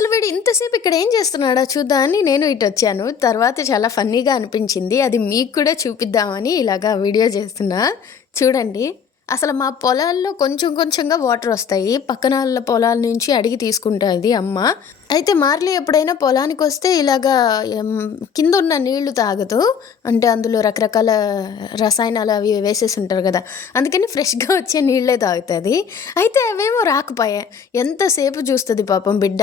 అసలు వీడు ఇంతసేపు ఇక్కడ ఏం చేస్తున్నాడో చూద్దామని నేను ఇటు వచ్చాను. తర్వాత చాలా ఫన్నీగా అనిపించింది. అది మీకు కూడా చూపిద్దామని ఇలాగా వీడియో చేస్తున్నా. చూడండి, అసలు మా పొలాల్లో కొంచెం కొంచెంగా వాటర్ వస్తాయి. పక్కన వాళ్ళ పొలాల నుంచి అడిగి తీసుకుంటుంది అమ్మ. అయితే మార్లీ ఎప్పుడైనా పొలానికి వస్తే ఇలాగా కింద ఉన్న నీళ్లు తాగదు. అంటే అందులో రకరకాల రసాయనాలు అవి వేసేసి ఉంటారు కదా, అందుకని ఫ్రెష్గా వచ్చే నీళ్ళే తాగుతుంది. అయితే అవేమో రాకపోయాయి. ఎంతసేపు చూస్తుంది పాపం బిడ్డ.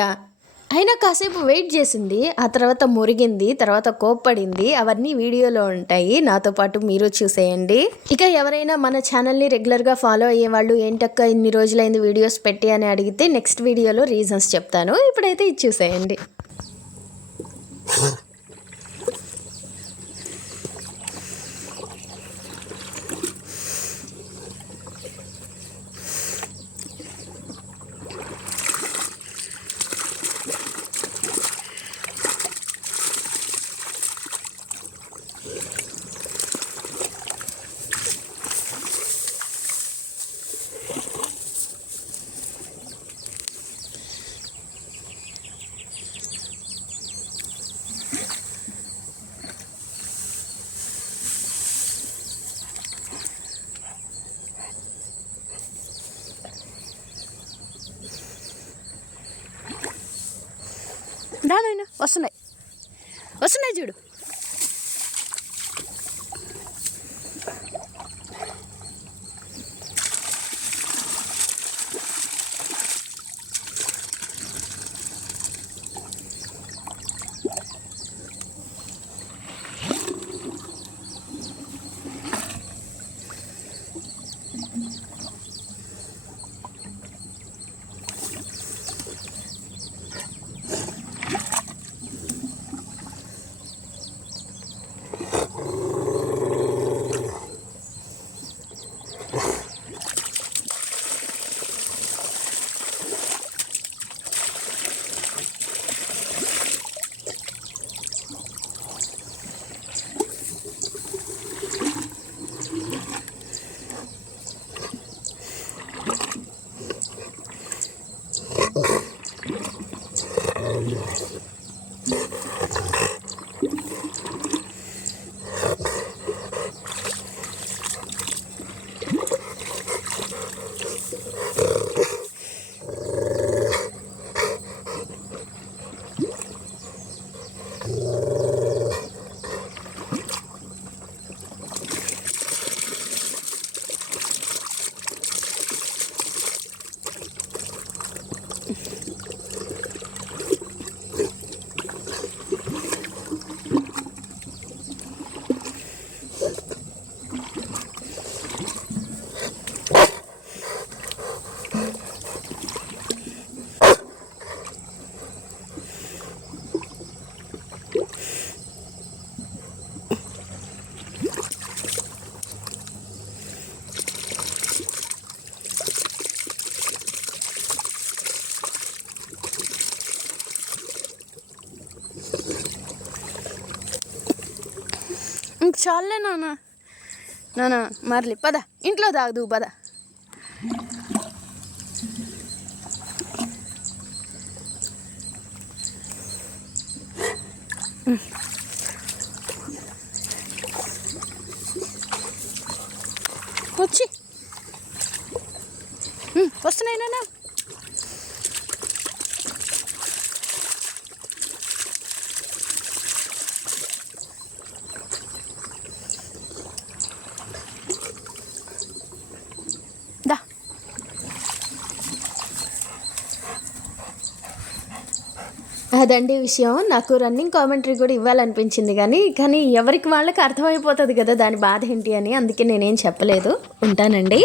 అయినా కాసేపు వెయిట్ చేసింది, ఆ తర్వాత మురిగింది, తర్వాత కోప్పడింది. అవన్నీ వీడియోలో ఉంటాయి, నాతో పాటు మీరు చూసేయండి. ఇక ఎవరైనా మన ఛానల్ని రెగ్యులర్గా ఫాలో అయ్యే వాళ్ళు ఏంటక్క ఇన్ని రోజులైంది వీడియోస్ పెట్టి అని అడిగితే నెక్స్ట్ వీడియోలో రీజన్స్ చెప్తాను. ఇప్పుడైతే ఇది చూసేయండి. దానైనా వస్తున్నాయి వస్తున్నాయి చూడు. ఇంక చాలే నాన్న మరలి పద, ఇంట్లో తాగదు పద. వచ్చి వస్తున్నాయి నాన్న. అదండి విషయం. నాకు రన్నింగ్ కామెంటరీ కూడా ఇవ్వాలనిపించింది, కానీ ఎవరికి వాళ్ళకి అర్థమైపోతుంది కదా దాని బాధ ఏంటి అని, అందుకే నేనేం చెప్పలేదు. ఉంటానండి.